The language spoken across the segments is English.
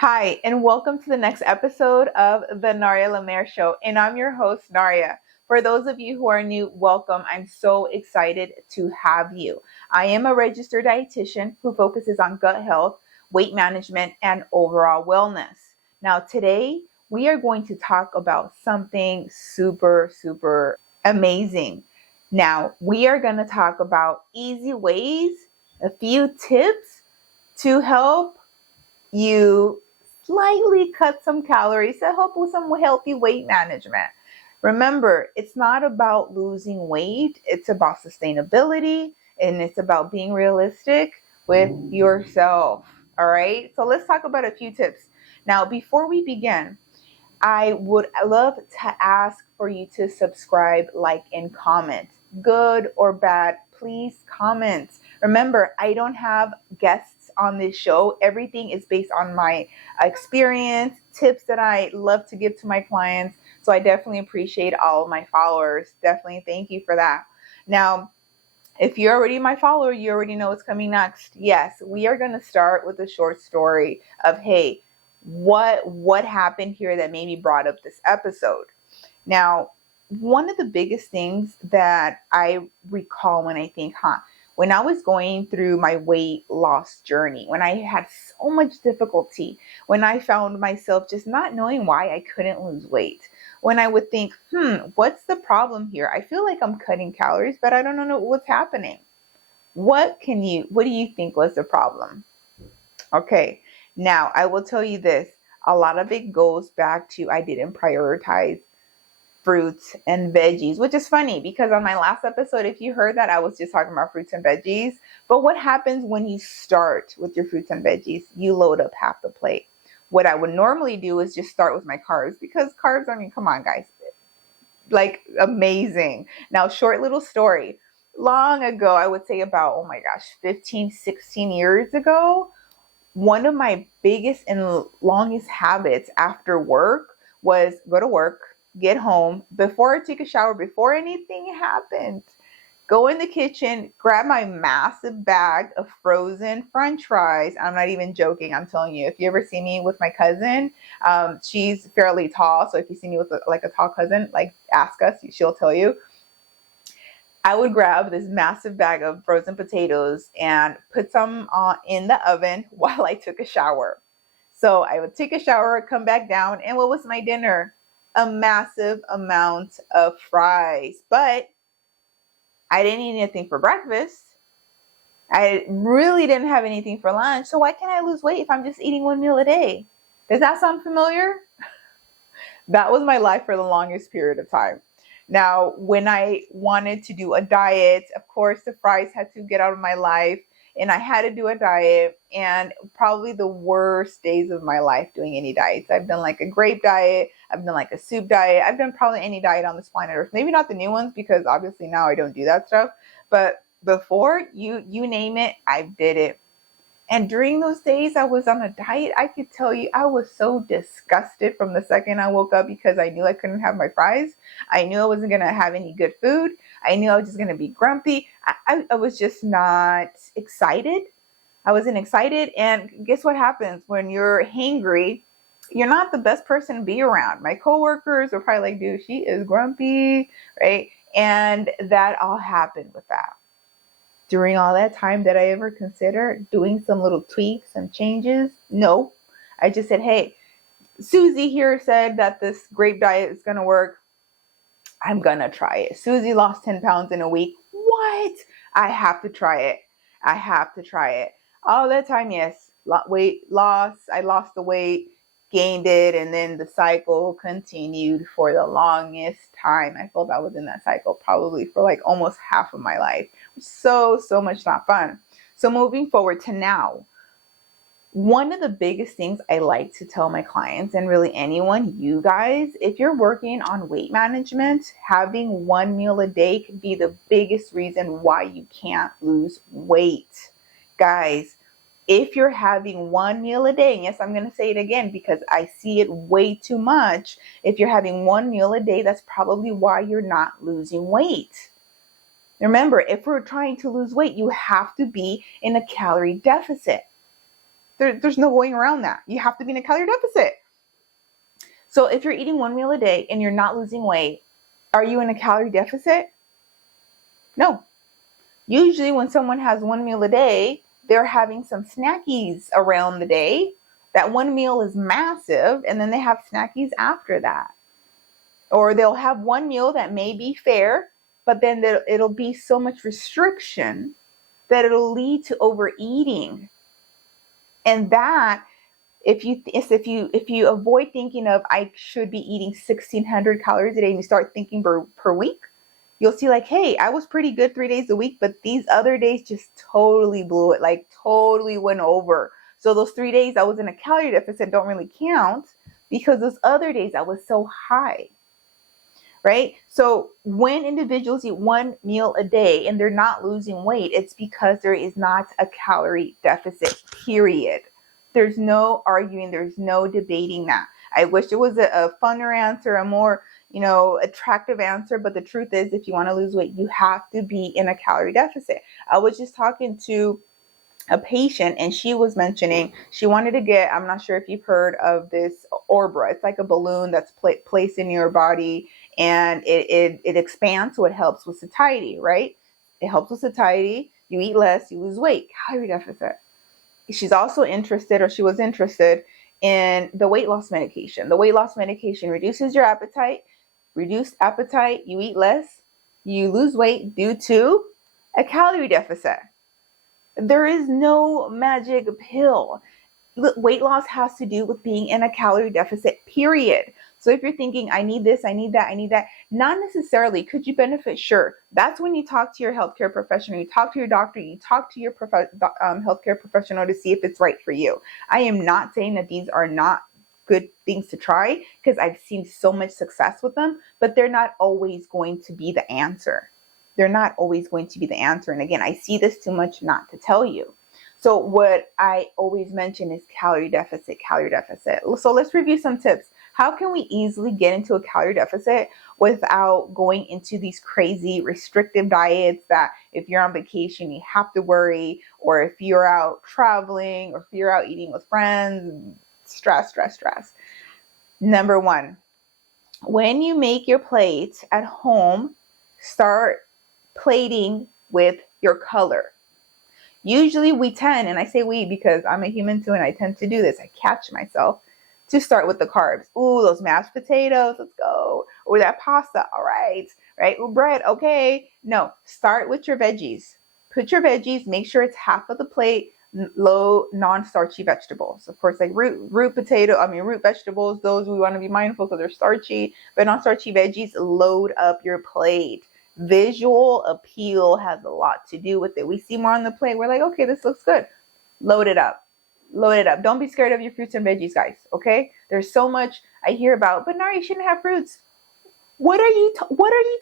Hi, and welcome to the next episode of the Naria Lemaire Show. And I'm your host, Naria. For those of you who are new, welcome. I'm so excited to have you. I am a registered dietitian who focuses on gut health, weight management, and overall wellness. Now, today we are going to talk about something super amazing. Now, we are going to talk about easy ways, a few tips to help you slightly cut some calories to help with some healthy weight management. Remember, it's not about losing weight, it's about sustainability and it's about being realistic with yourself. All right, so let's talk about a few tips. Now, before we begin, I would love to ask for you to subscribe, like, and comment. Good or bad, please comment. Remember, I don't have guests on this show. Everything is based on my experience, tips that I love to give to my clients. So I definitely appreciate all of my followers. Definitely thank you for that. Now, if you're already my follower, you already know what's coming next. Yes, we are going to start with a short story of, hey, what happened here that maybe brought up this episode. Now, one of the biggest things that I recall when I think, when I was going through my weight loss journey, when I had so much difficulty, when I found myself just not knowing why I couldn't lose weight, when I would think, what's the problem here? I feel like I'm cutting calories, but I don't know what's happening. What do you think was the problem? Okay, now I will tell you this. A lot of it goes back to I didn't prioritize fruits and veggies, which is funny because on my last episode, if you heard that, I was just talking about fruits and veggies. But what happens when you start with your fruits and veggies? You load up half the plate. What I would normally do is just start with my carbs because carbs, I mean, come on, guys, like amazing. Now, short little story. Long ago, I would say about, oh my gosh, 15, 16 years ago, one of my biggest and longest habits after work was go to work, get home, before I take a shower, before anything happened, go in the kitchen, grab my massive bag of frozen French fries. I'm not even joking. I'm telling you, if you ever see me with my cousin, she's fairly tall. So if you see me with a tall cousin, like ask us, she'll tell you. I would grab this massive bag of frozen potatoes and put some in the oven while I took a shower. So I would take a shower, come back down, and what was my dinner? A massive amount of fries. But I didn't eat anything for breakfast. I really didn't have anything for lunch. So why can't I lose weight if I'm just eating one meal a day? Does that sound familiar? That was my life for the longest period of time. Now, when I wanted to do a diet, of course, the fries had to get out of my life and I had to do a diet, and probably the worst days of my life doing any diets. I've done like a grape diet. I've done like a soup diet. I've done probably any diet on this planet Earth. Maybe not the new ones because obviously now I don't do that stuff. But before, you name it, I did it. And during those days I was on a diet, I could tell you I was so disgusted from the second I woke up because I knew I couldn't have my fries. I knew I wasn't going to have any good food. I knew I was just going to be grumpy. I was just not excited. I wasn't excited. And guess what happens when you're hangry? You're not the best person to be around. My coworkers were probably like, dude, she is grumpy, right? And that all happened with that. During all that time, did I ever consider doing some little tweaks and changes? No. I just said, hey, Susie here said that this grape diet is going to work. I'm going to try it. Susie lost 10 pounds in a week. What? I have to try it. I have to try it. All that time, yes, weight loss. I lost the weight, gained it, and then the cycle continued for the longest time. I felt I was in that cycle probably for like almost half of my life. So much not fun. So moving forward to now, one of the biggest things I like to tell my clients, and really anyone, you guys, if you're working on weight management, having one meal a day can be the biggest reason why you can't lose weight. Guys, if you're having one meal a day, and yes, I'm going to say it again because I see it way too much. If you're having one meal a day, that's probably why you're not losing weight. Remember, if we're trying to lose weight, you have to be in a calorie deficit. There's no going around that. You have to be in a calorie deficit. So if you're eating one meal a day and you're not losing weight, are you in a calorie deficit? No. Usually when someone has one meal a day, they're having some snackies around the day. That one meal is massive, and then they have snackies after that. Or they'll have one meal that may be fair, but then it'll be so much restriction that it'll lead to overeating. And that, if you avoid thinking of I should be eating 1,600 calories a day, and you start thinking per week, you'll see like, hey, I was pretty good 3 days a week, but these other days just totally blew it, like totally went over. So those 3 days I was in a calorie deficit don't really count because those other days I was so high, right? So when individuals eat one meal a day and they're not losing weight, it's because there is not a calorie deficit, period. There's no arguing, there's no debating that. I wish it was a funner answer, a more, attractive answer. But the truth is, if you want to lose weight, you have to be in a calorie deficit. I was just talking to a patient and she was mentioning she wanted to get, I'm not sure if you've heard of this Orbra. It's like a balloon that's placed in your body and it expands, so it helps with satiety, right? It helps with satiety. You eat less, you lose weight, calorie deficit. She's also interested, or she was interested, in the weight loss medication. The weight loss medication reduces your appetite. Reduced appetite, you eat less, you lose weight due to a calorie deficit. There is no magic pill. Weight loss has to do with being in a calorie deficit, period. So if you're thinking, I need this, I need that, not necessarily. Could you benefit? Sure. That's when you talk to your healthcare professional, you talk to your doctor, you talk to your healthcare professional to see if it's right for you. I am not saying that these are not good things to try, because I've seen so much success with them, but they're not always going to be the answer. They're not always going to be the answer. And again, I see this too much not to tell you. So what I always mention is calorie deficit, calorie deficit. So let's review some tips. How can we easily get into a calorie deficit without going into these crazy restrictive diets that if you're on vacation, you have to worry, or if you're out traveling, or if you're out eating with friends, stress. Number one, when you make your plate at home, start plating with your color. Usually we tend, and I say we because I'm a human too and I tend to do this, I catch myself, to start with the carbs. Ooh, those mashed potatoes, let's go. Or that pasta, all right. Ooh, bread, okay. No, start with your veggies. Put your veggies, make sure it's half of the plate, low non-starchy vegetables. Of course, like root vegetables, those we want to be mindful because they're starchy, but non-starchy veggies, load up your plate. Visual appeal has a lot to do with it. We see more on the plate, we're like, okay, this looks good. Load it up. Don't be scared of your fruits and veggies, guys, okay? There's so much I hear about, but Nari, you shouldn't have fruits. What are you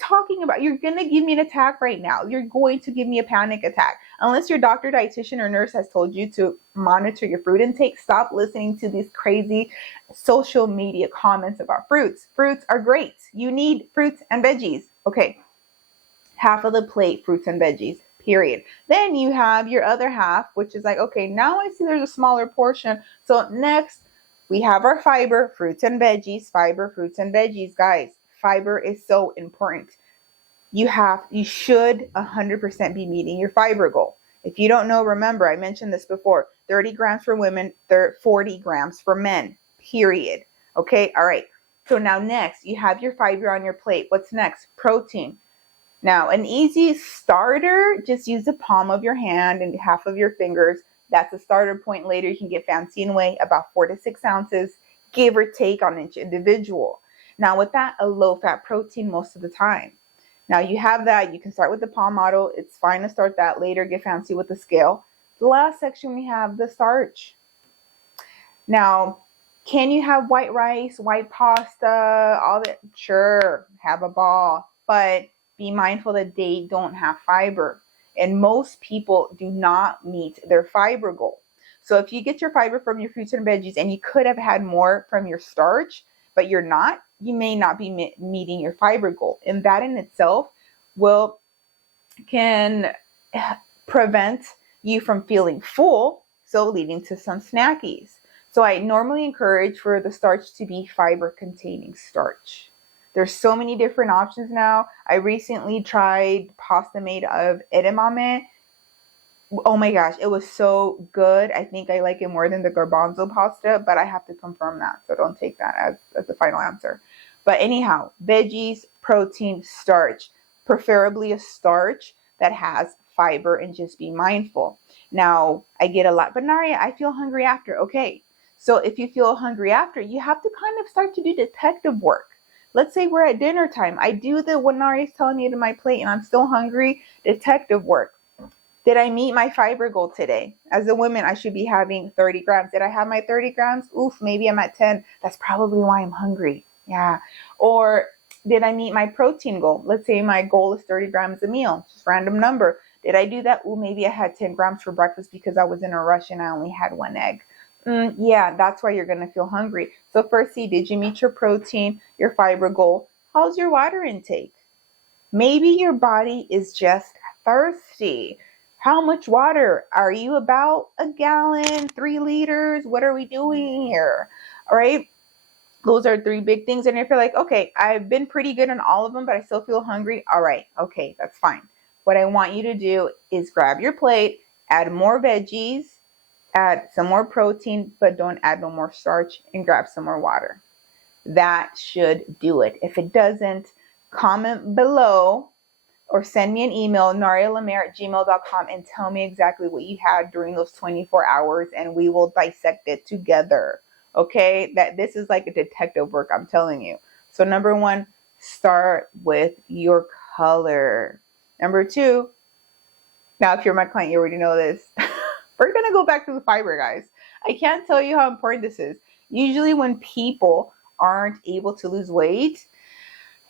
talking about? You're going to give me an attack right now. You're going to give me a panic attack. Unless your doctor, dietitian, or nurse has told you to monitor your fruit intake, stop listening to these crazy social media comments about fruits. Fruits are great. You need fruits and veggies. Okay. Half of the plate, fruits and veggies, period. Then you have your other half, which is like, okay, now I see there's a smaller portion. So next we have our fiber, fruits and veggies, fiber, fruits and veggies. Guys, fiber is so important. You should 100% be meeting your fiber goal. If you don't know, remember, I mentioned this before, 30 grams for women, 40 grams for men, period. Okay, all right. So now next, you have your fiber on your plate. What's next? Protein. Now, an easy starter, just use the palm of your hand and half of your fingers. That's a starter point. Later, you can get fancy and weigh about 4 to 6 ounces, give or take on each individual. Now, with that, a low-fat protein most of the time. Now, you have that. You can start with the palm model. It's fine to start that. Later, get fancy with the scale. The last section, we have the starch. Now, can you have white rice, white pasta, all that? Sure, have a ball. But be mindful that they don't have fiber. And most people do not meet their fiber goal. So if you get your fiber from your fruits and veggies and you could have had more from your starch, but you're not, you may not be meeting your fiber goal. And that in itself can prevent you from feeling full so leading to some snackies. So I normally encourage for the starch to be fiber containing starch. There's so many different options now. I recently tried pasta made of edamame. Oh my gosh, it was so good. I think I like it more than the garbanzo pasta, but I have to confirm that. So don't take that as the final answer. But anyhow, veggies, protein, starch, preferably a starch that has fiber, and just be mindful. Now, I get a lot, but Naria, I feel hungry after. Okay. So if you feel hungry after, you have to kind of start to do detective work. Let's say we're at dinner time. I do the what Naria's telling me to my plate and I'm still hungry, detective work. Did I meet my fiber goal today? As a woman, I should be having 30 grams. Did I have my 30 grams? Oof, maybe I'm at 10. That's probably why I'm hungry. Yeah. Or did I meet my protein goal? Let's say my goal is 30 grams a meal, just random number. Did I do that? Ooh, maybe I had 10 grams for breakfast because I was in a rush and I only had one egg. Yeah, that's why you're going to feel hungry. So first, see, did you meet your protein, your fiber goal? How's your water intake? Maybe your body is just thirsty. How much water? Are you about a gallon, 3 liters? What are we doing here? All right. Those are 3 big things. And if you're like, okay, I've been pretty good on all of them, but I still feel hungry. All right. Okay. That's fine. What I want you to do is grab your plate, add more veggies, add some more protein, but don't add no more starch, and grab some more water. That should do it. If it doesn't, comment below or send me an email, narialamer@gmail.com, and tell me exactly what you had during those 24 hours, and we will dissect it together. Okay? That this is like a detective work, I'm telling you. So number 1, start with your color. Number 2, now if you're my client, you already know this. We're going to go back to the fiber, guys. I can't tell you how important this is. Usually when people aren't able to lose weight,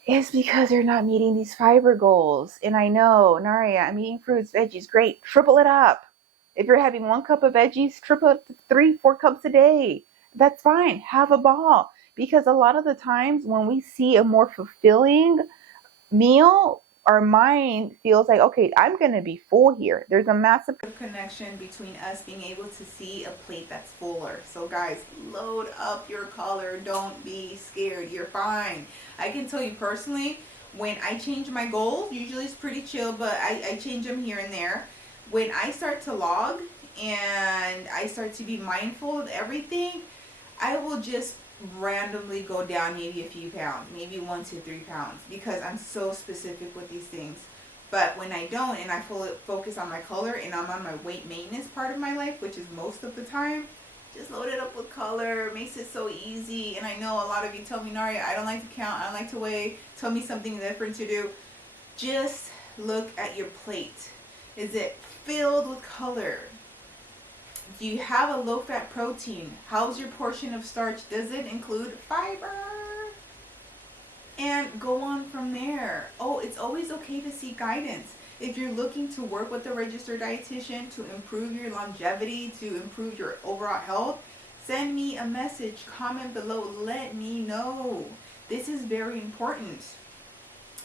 it's because they're not meeting these fiber goals. And I know, Naria, I'm eating fruits, veggies, great. Triple it up. If you're having 1 cup of veggies, triple it to 3, 4 cups a day. That's fine. Have a ball. Because a lot of the times when we see a more fulfilling meal, our mind feels like, okay, I'm going to be full here. There's a massive connection between us being able to see a plate that's fuller. So guys, load up your color. Don't be scared. You're fine. I can tell you personally, when I change my goals, usually it's pretty chill, but I change them here and there. When I start to log and I start to be mindful of everything, I will just randomly go down maybe a few pounds, maybe 1 to 3 pounds, because I'm so specific with these things. But when I don't, and I focus on my color and I'm on my weight maintenance part of my life, which is most of the time, just load it up with color. Makes it so easy. And I know a lot of you tell me, Naria, I don't like to count, I don't like to weigh, tell me something different to do. Just look at your plate. Is it filled with color? Do you have a low-fat protein? How's your portion of starch? Does it include fiber? And go on from there. Oh, it's always okay to seek guidance. If you're looking to work with a registered dietitian to improve your longevity, to improve your overall health, send me a message, comment below, let me know. This is very important.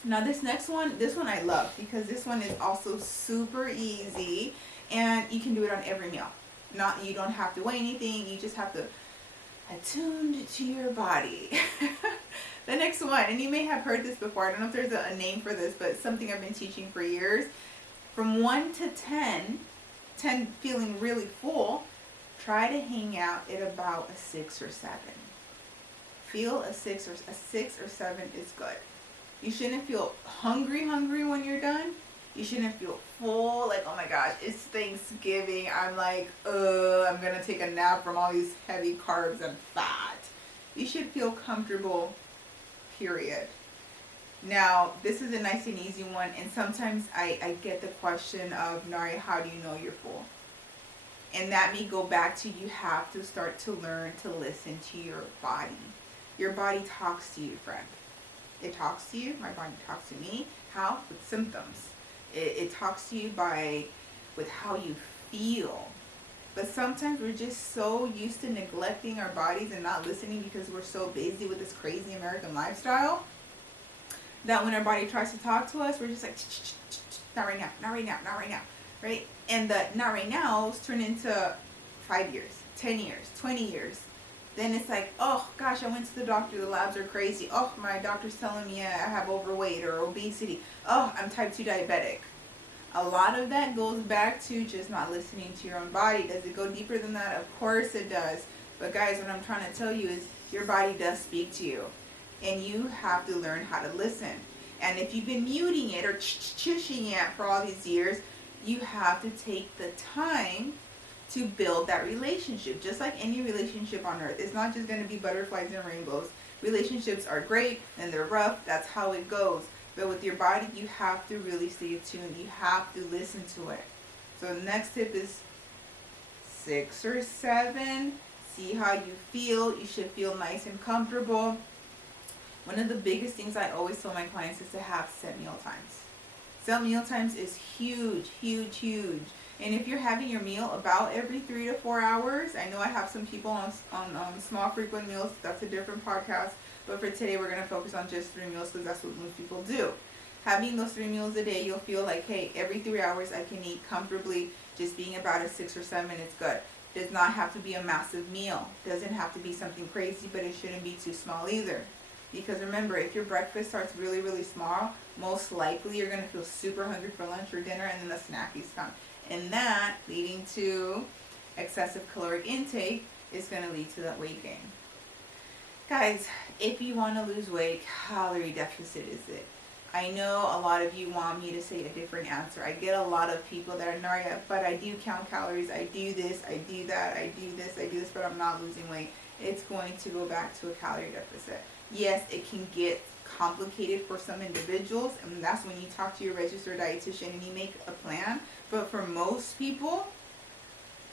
Now this next one, this one I love because this one is also super easy and you can do it on every meal. You don't have to weigh anything, you just have to attune to your body. The next one, and you may have heard this before, I don't know if there's a name for this, but it's something I've been teaching for years. From 1 to 10, 10 feeling really full, try to hang out at about a 6 or 7. Feel a 6 or 7 is good. You shouldn't feel hungry when you're done. You shouldn't feel full, like, oh my gosh, it's Thanksgiving. I'm like, I'm going to take a nap from all these heavy carbs and fat. You should feel comfortable, period. Now, this is a nice and easy one, and sometimes I get the question of, Nari, how do you know you're full? And that may go back to you have to start to learn to listen to your body. Your body talks to you, friend. It talks to you. My body talks to me. How? With symptoms. It talks to you with how you feel. But sometimes we're just so used to neglecting our bodies and not listening because we're so busy with this crazy American lifestyle that when our body tries to talk to us, we're just like, not right now, not right now, not right now, right? And the not right nows turn into 5 years, 10 years, 20 years. Then it's like, oh gosh, I went to the doctor, the labs are crazy. Oh, my doctor's telling me I have overweight or obesity. Oh, I'm type 2 diabetic. A lot of that goes back to just not listening to your own body. Does it go deeper than that? Of course it does. But guys, what I'm trying to tell you is your body does speak to you. And you have to learn how to listen. And if you've been muting it or chushing it for all these years, you have to take the time to build that relationship. Just like any relationship on earth. It's not just going to be butterflies and rainbows. Relationships are great and they're rough. That's how it goes. But with your body, you have to really stay attuned. You have to listen to it. So the next tip is 6 or 7. See how you feel. You should feel nice and comfortable. One of the biggest things I always tell my clients is to have set meal times. Set meal times is huge, huge, huge. And if you're having your meal about every 3 to 4 hours, I know I have some people on small frequent meals. That's a different podcast. But for today, we're going to focus on just 3 meals because that's what most people do. Having those 3 meals a day, you'll feel like, hey, every 3 hours I can eat comfortably. Just being about a 6 or 7 is good. Does not have to be a massive meal. Doesn't have to be something crazy, but it shouldn't be too small either. Because remember, if your breakfast starts really, really small, most likely you're going to feel super hungry for lunch or dinner, and then the snackies come. And that, leading to excessive caloric intake, is going to lead to that weight gain. Guys, if you want to lose weight, calorie deficit is it. I know a lot of you want me to say a different answer. I get a lot of people that are, Naria, but I do count calories. I do this, I do that, I do this, but I'm not losing weight. It's going to go back to a calorie deficit. Yes, it can get complicated for some individuals, and that's when you talk to your registered dietitian and you make a plan. But for most people,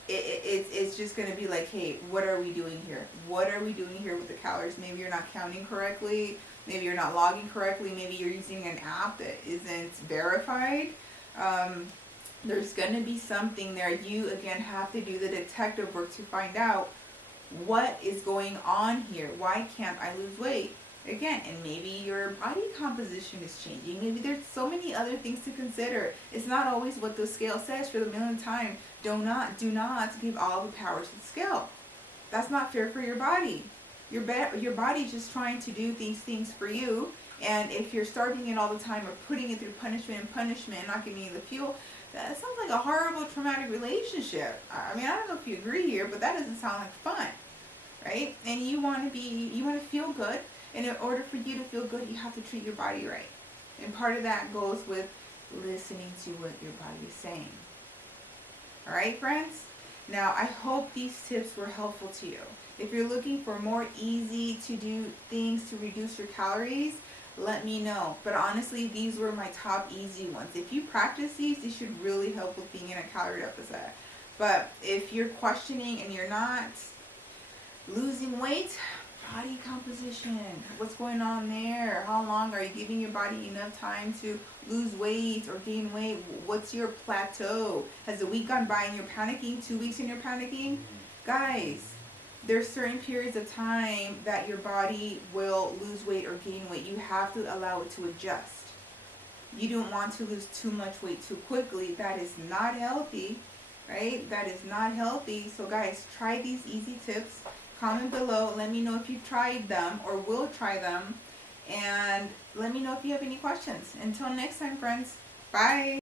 it's just going to be like, hey, what are we doing here? What are we doing here with the calories? Maybe you're not counting correctly. Maybe you're not logging correctly. Maybe you're using an app that isn't verified. There's going to be something there. You, again, have to do the detective work to find out what is going on here. Why can't I lose weight? Again, and maybe your body composition is changing. Maybe there's so many other things to consider. It's not always what the scale says. For the millionth time, do not give all the power to the scale. That's not fair for your body. Your body's just trying to do these things for you. And if you're starving it all the time or putting it through punishment and not giving you the fuel, that sounds like a horrible, traumatic relationship. I mean, I don't know if you agree here, but that doesn't sound like fun, right? And you want to feel good. And in order for you to feel good, you have to treat your body right. And part of that goes with listening to what your body is saying. All right, friends? Now, I hope these tips were helpful to you. If you're looking for more easy to do things to reduce your calories, let me know. But honestly, these were my top easy ones. If you practice these should really help with being in a calorie deficit. But if you're questioning and you're not losing weight, body composition, what's going on there? How long are you giving your body enough time to lose weight or gain weight? What's your plateau? Has the week gone by and you're panicking? 2 weeks and you're panicking? Guys, there's certain periods of time that your body will lose weight or gain weight. You have to allow it to adjust. You don't want to lose too much weight too quickly. That is not healthy, right? That is not healthy. So guys, try these easy tips. Comment below. Let me know if you've tried them or will try them. And let me know if you have any questions. Until next time, friends. Bye.